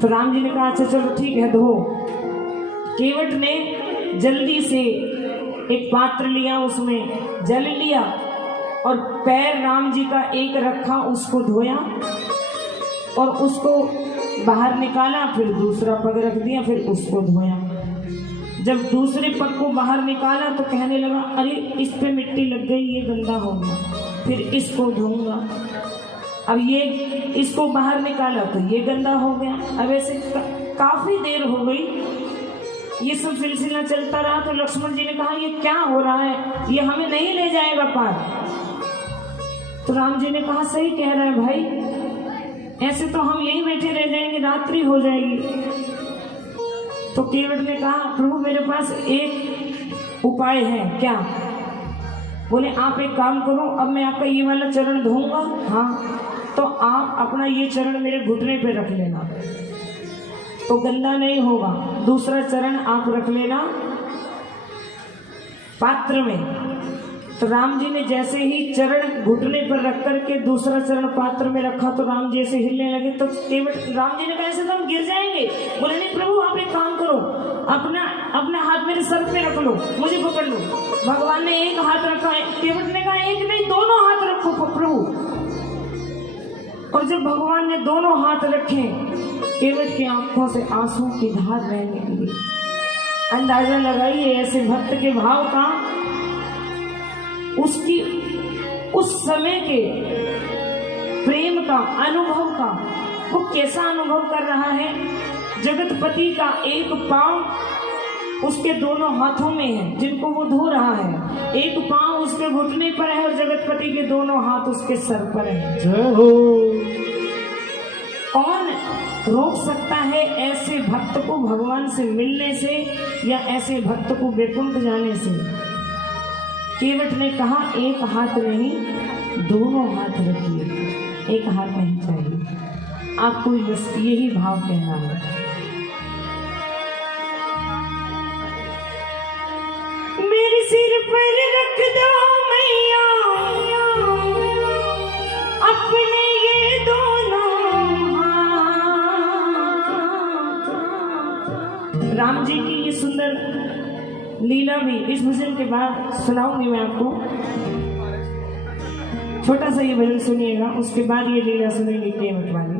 तो राम जी ने कहा अच्छा चलो ठीक है धो। केवट ने जल्दी से एक पात्र लिया, उसमें जल लिया और पैर राम जी का एक रखा, उसको धोया और उसको बाहर निकाला, फिर दूसरा पग रख दिया, फिर उसको धोया। जब दूसरे पग को बाहर निकाला तो कहने लगा अरे इस पे मिट्टी लग गई, ये गंदा हो गया, फिर इसको धोऊंगा। अब ये इसको बाहर निकाला तो ये गंदा हो गया। अब ऐसे काफी देर हो गई, ये सब सिलसिला चलता रहा। तो लक्ष्मण जी ने कहा ये क्या हो रहा है, ये हमें नहीं ले जाएगा पार। तो राम जी ने कहा सही कह रहा है भाई, ऐसे तो हम यहीं बैठे रह जाएंगे, रात्रि हो जाएगी। तो केवट ने कहा प्रभु मेरे पास एक उपाय है। क्या? बोले आप एक काम करो, अब मैं आपका ये वाला चरण धोऊंगा, हाँ, तो आप अपना ये चरण मेरे घुटने पे रख लेना, तो गंदा नहीं होगा। दूसरा चरण आप रख लेना पात्र में। तो राम जी ने जैसे ही चरण घुटने पर रख करके दूसरा चरण पात्र में रखा तो राम जी ऐसे हिलने लगे। तो केवट राम जी ने कहा ऐसे तो हम गिर जाएंगे। बोले नहीं प्रभु आप एक काम करो, अपना हाथ मेरे सर पे रख लो, मुझे पकड़ लो। भगवान ने एक हाथ रखा है, केवट ने कहा एक नहीं दोनों हाथ रखो प्रभु। और जब भगवान ने दोनों हाथ रखे, केवट की आंखों से आंसू की धार बहने लगी। अंदाजा लगाइए ऐसे भक्त के भाव का, उसकी उस समय के प्रेम का अनुभव का, वो कैसा अनुभव कर रहा है। जगतपति का एक पांव उसके दोनों हाथों में है जिनको वो धो रहा है, एक पांव उसके घुटने पर है और जगतपति के दोनों हाथ उसके सर पर है। जय हो। कौन रोक सकता है ऐसे भक्त को भगवान से मिलने से या ऐसे भक्त को वैकुंठ जाने से। केवट ने कहा एक हाथ नहीं दोनों हाथ रखिए, एक हाथ नहीं चाहिए। आपको यही भाव कहना है। मेरे सिर पर रख दो मैया अपने ये दोनों हाथ। राम जी की ये सुंदर लीला भी इस भजन के बाद सुनाऊंगी मैं आपको। छोटा सा ये भजन सुनिएगा, उसके बाद ये लीला सुनेंगे केवट वाली।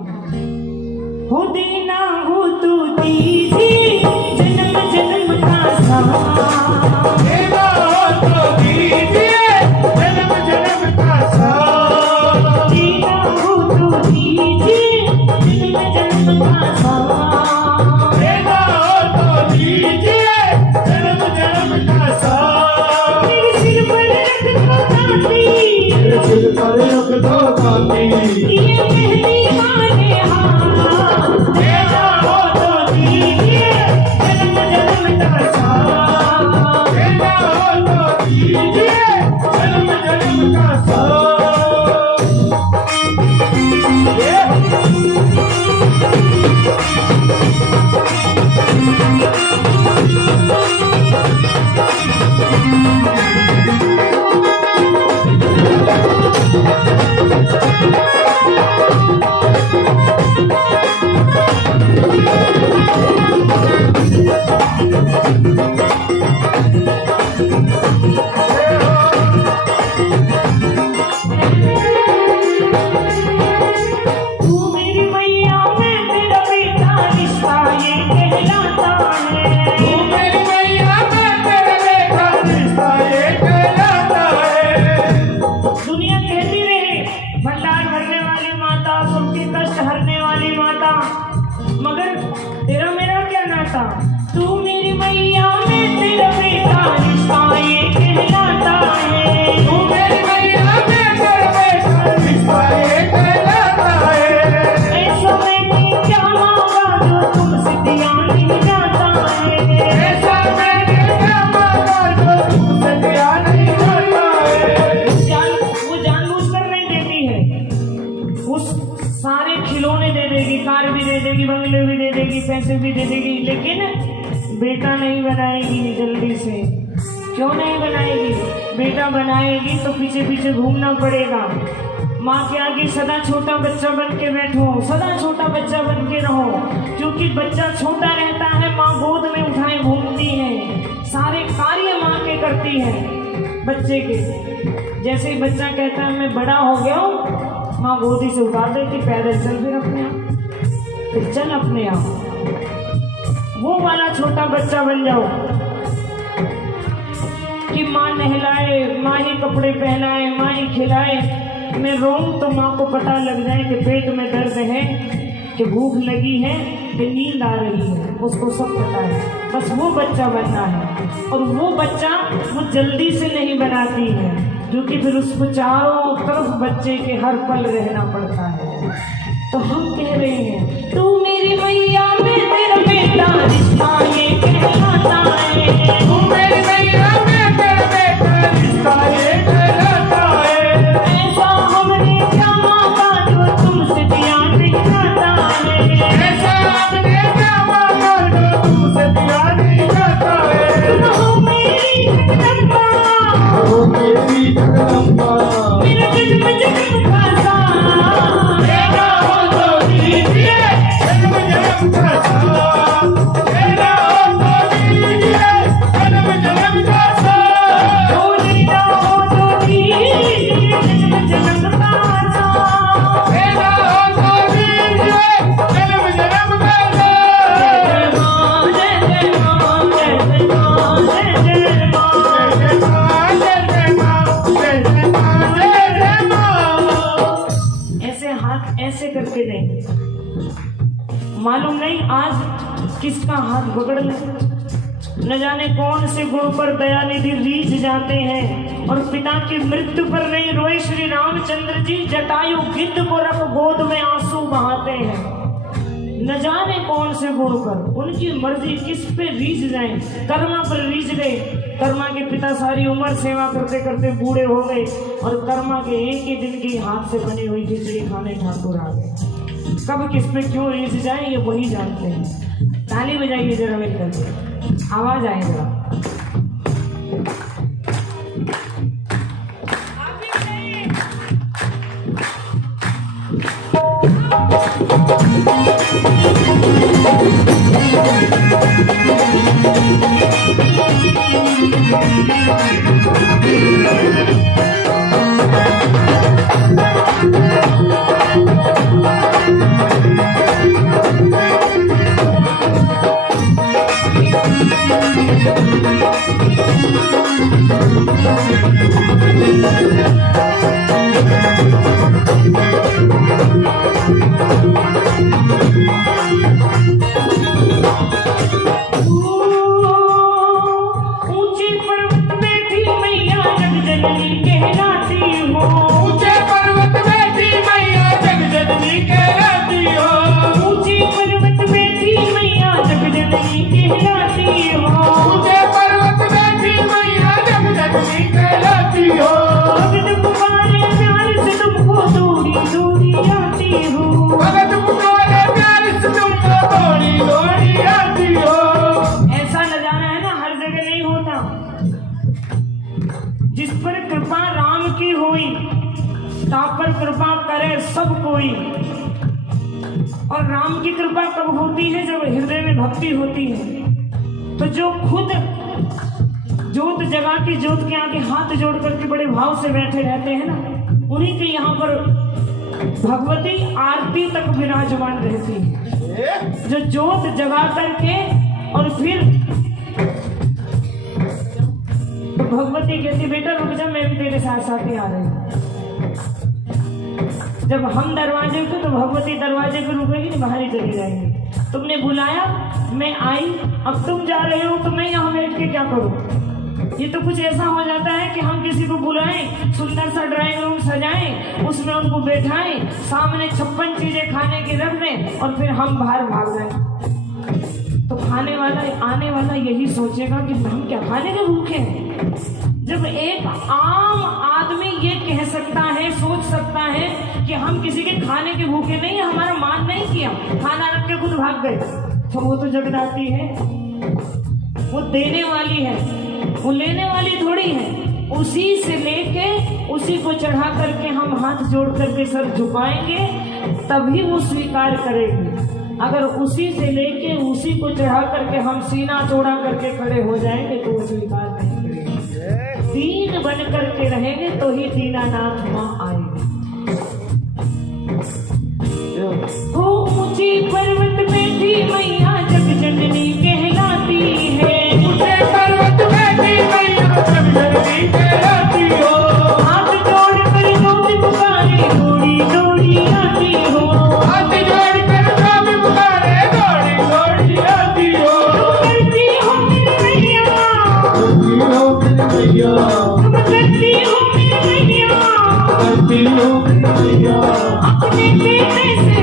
हो देना हो तो दीजिए जन्म जन्म का साथ, देना हो तो दीजिए जन्म जन्म का साथ, देना हो तो दीजिए जन्म जन्म का साथ, देना हो तो दीजिए जन्म जन्म का साथ। मेरे सिर पर रख दो कांटी, मेरे सिर पर रख दो कांटी, ये मेहंदी वाले हाथ, देना हो तो दीजिए जन्म जन्म का साथ, देना हो तो दीजिए जन्म जन्म का साथ। पैसे भी दे देगी, लेकिन बेटा नहीं बनाएगी जल्दी से। क्यों नहीं बनाएगी? बेटा बनाएगी तो पीछे पीछे घूमना पड़ेगा। माँ के आगे सदा छोटा बच्चा बन के बैठो, सदा छोटा बच्चा बन के रहो। बच्चा छोटा रहता है माँ गोद में उठाए घूमती है, सारे कार्य माँ के करती है बच्चे के। जैसे ही बच्चा कहता है मैं बड़ा हो गया हूँ, माँ गोदी से उतार देती, पैदल चल फिर अपने आप, फिर चल अपने आप। वो वाला छोटा बच्चा बन जाओ कि माँ नहलाए, माँ ही कपड़े पहनाए, माँ ही खिलाए। मैं रोऊं तो माँ को पता लग जाए कि पेट में दर्द है, कि भूख लगी है, कि नींद आ रही है, उसको सब पता है। बस वो बच्चा बनना है। और वो बच्चा वो जल्दी से नहीं बनाती है, क्योंकि फिर उसको चारों तरफ बच्चे के हर पल रहना पड़ता है। तो हम कह रहे हैं तू मेरी मैया मैं तेरा बेटा, रिश्ता ये कहलाता है। तू मेरी मैया मैं तेरा बेटा, रिश्ता ये कहलाता है। ऐसा हमने क्या मांगा जो तुमसे दिया दिखाता है। ऐसा हमने क्या मांगा जो तुमसे दिया नहीं जाता है। हो मेरी जगदम्बा, ओ मेरी जगदम्बा, मेरा जन्म जन्म का साथ। तेरा हो तो दीजिए जन्म जन्म का साथ। तेरा हो तो दीजिए जन्म जन्म का साथ। हो लीला हो तो दीजिए जन्म जन्म का साथ। तेरा हो तो दीजिए जन्म जन्म का साथ। जय माँ जय जय माँ जय जय माँ जय जय माँ। जय जय माँ जय जय माँ जय जय माँ जय जय माँ। ऐसे हाथ ऐसे करके नहीं, मालूम नहीं आज किसका हाथ पकड़ ले। न जाने कौन से गुण पर दयानिधि रीझ जाते हैं और पिता की मृत्यु पर नहीं रोए श्री रामचंद्र जी, जटायु गिद्ध को रख गोद में आंसू बहाते हैं। न जाने कौन से गुण पर, उनकी मर्जी किस पे रीझ जाए। कर्मा पर रीझ गए, कर्मा के पिता सारी उम्र सेवा करते करते बूढ़े हो गए और कर्मा के एक ही दिन की हाथ से बनी हुई खिचड़ी खाने ठाकुर आ गए। कब किस पे क्यों रीझ जाए ये वही जानते हैं। ताली बजाइए जरा मिलकर के, आवाज आए जरा। ऊंचे पर्वत बैठी मैया जगजननी कहलाती हो। ऊंचे पर्वत बैठी मैया जगजननी कहलाती हो। ऊंचे पर्वत बैठी मैया जगजननी कहलाती हो। ऊंचे पर्वत बैठी मैया जगजननी कहलाती हो। भगत पुकारे प्यार से तुमको दौड़ी दौड़ी आती हो। भगत पुकारे प्यार से तुमको दौड़ी दौड़ी आती हो। ऐसा नजारा है ना, हर जगह नहीं होता। जिस पर कृपा राम की हुई, ता पर कृपा करे सब कोई। और राम की कृपा कब होती है? जब हृदय में भक्ति होती है। तो जो खुद जोत जगा के जोत के आगे हाथ जोड़ करके बड़े भाव से बैठे रहते हैं ना, उन्हीं के यहाँ पर भगवती आरती तक विराजमान रहती है। जो जोत जगा करके और फिर तो भगवती कहती बेटा रुक जा, मैं भी तेरे साथ साथ ही आ रही हूँ। जब हम दरवाजे पे तो भगवती दरवाजे पे रुकेगी, नहीं बाहर ही चली जाएंगी। तुमने बुलाया, मैं आई, अब तुम जा रहे हो तो मैं यहाँ बैठ के क्या करूँ? ये तो कुछ ऐसा हो जाता है कि हम किसी को बुलाएं, सुंदर सा ड्राइंग रूम सजाएं, उसमें उनको बैठाएं, सामने 56 चीजें खाने की रख दें और फिर हम बाहर भाग जाएं। तो खाने वाला आने वाला यही सोचेगा कि हम क्या खाने के भूखे हैं। जब एक आम आदमी ये कह सकता है, सोच सकता है कि हम किसी के खाने के भूखे नहीं है, हमारा मान नहीं किया, खाना रख के खुद भाग गए, तो वो तो जगदाती है, वो देने वाली है, वो लेने वाली थोड़ी है। उसी से लेके उसी को चढ़ा करके हम हाथ जोड़ करके सर झुकाएंगे, तभी वो स्वीकार करेगी। अगर उसी से लेके उसी को चढ़ा करके हम सीना चौड़ा करके खड़े हो जाएंगे तो वो स्वीकार नहीं करेंगे। दीन बन करके रहेंगे तो ही दीनानाथ माँ आएंगे। वो ऊंची पर्वत में थी मैया जग जननी कहलाती है। ऊंचे पर्वत में थी मैया जग जननी कहलाती हो। हाथ जोड़ कर जो भी पुकारे दौड़ी दौड़ी आती हो। हाथ जोड़ कर जो भी पुकारे दौड़ी दौड़ी आती हो। करती हो मेरी मैया, करती हो मेरी मैया, करती हो मेरी मैया, करती हो मेरी मैया। अपने बेटे से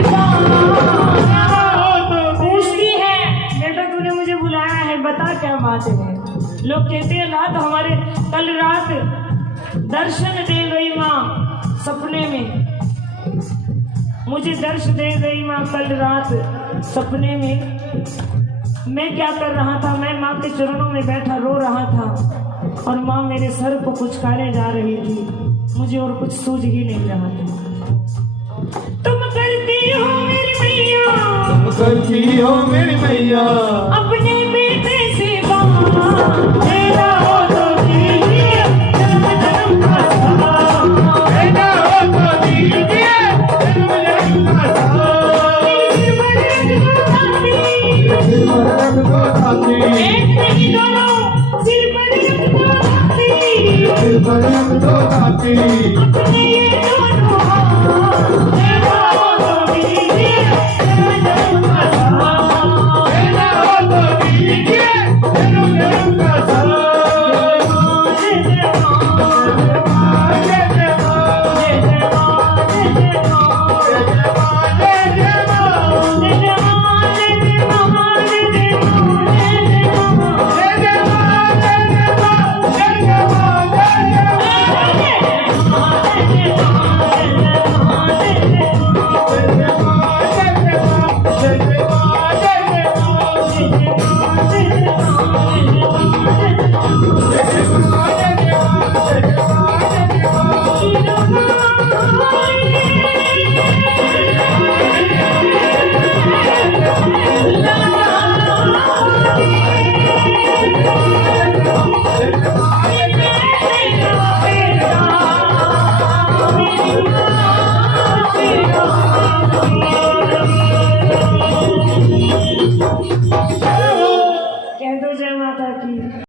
पूछती है बेटा तूने मुझे बुलाया है बता क्या बात है। लोग कहते हैं रात हमारे कल रात दर्शन दे गई माँ सपने में, मुझे दर्श दे गई माँ कल रात सपने में। मैं क्या कर रहा था, मैं माँ के चरणों में बैठा रो रहा था और माँ मेरे सर को कुचकारे जा रही थी, मुझे और कुछ सूझ ही नहीं रहा था। तुम करती हो मेरी मैया, करती हो मेरी मैया, अपने बेटे से तेरा हो तो दीजिए जन्म जन्म का सहारा। बेटा हो तो दीजिए जन्म जन्म का सहारा। सिर पर रख दो दाती, सिर पर रख दो दाती, एक नहीं दोनों सिर पर रख दो दाती। सिर पर रख दो दाती। अपने ये